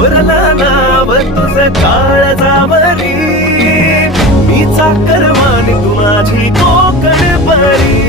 कोरला नाव तुझं काळजावरी, मी चाकरमानी तू माझी कोकण परी.